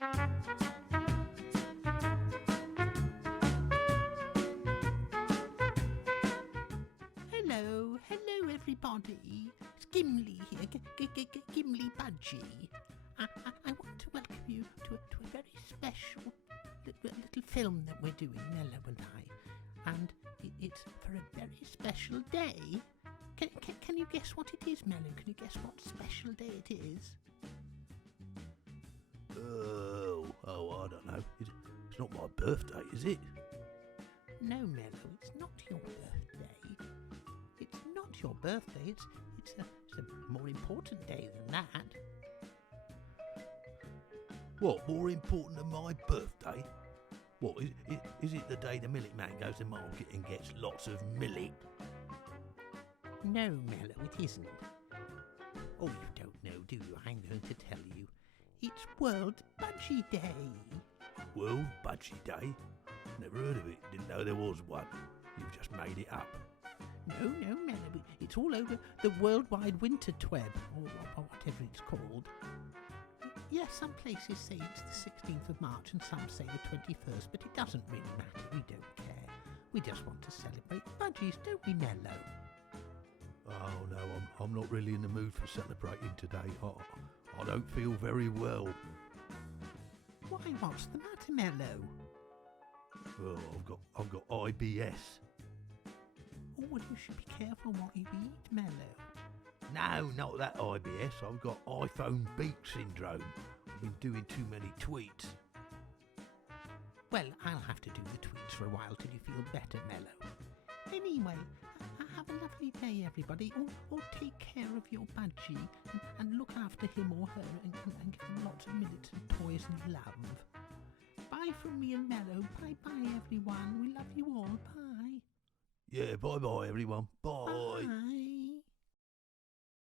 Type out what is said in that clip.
Hello everybody. It's Gimli here, Gimli Budgie. I want to welcome you to a very special little film that we're doing, Mellow and I. And it's for a very special day. Can you guess what it is, Mellow? Can you guess what special day it is? I don't know. It's not my birthday, is it? No, Mellow, it's not your birthday. It's not your birthday. It's a more important day than that. What, more important than my birthday? What, is it the day the millet man goes to market and gets lots of millet? No, Mellow, it isn't. Oh, you don't know, do you? I'm going to tell you. It's World Budgie Day. World Budgie Day? Never heard of it. Didn't know there was one. You've just made it up. No, Mellow. It's all over the worldwide winter tweb, or whatever it's called. Yes, some places say it's the 16th of March and some say the 21st, but it doesn't really matter. We don't care. We just want to celebrate budgies, don't we, Mellow? Oh, no, I'm not really in the mood for celebrating today. I don't feel very well. Why, what's the matter, Mellow? Oh, I've got IBS. Oh, well, you should be careful what you eat, Mellow. No, not that IBS. I've got iPhone beak syndrome. I've been doing too many tweets. Well, I'll have to do the tweets for a while till you feel better, Mellow. Anyway, have a lovely day, everybody. Or take care of your budgie and look after him or her and give him lots of millets and toys and love. Bye from me and Mellow. Bye-bye, everyone. We love you all. Bye. Yeah, bye-bye, everyone. Bye. Bye.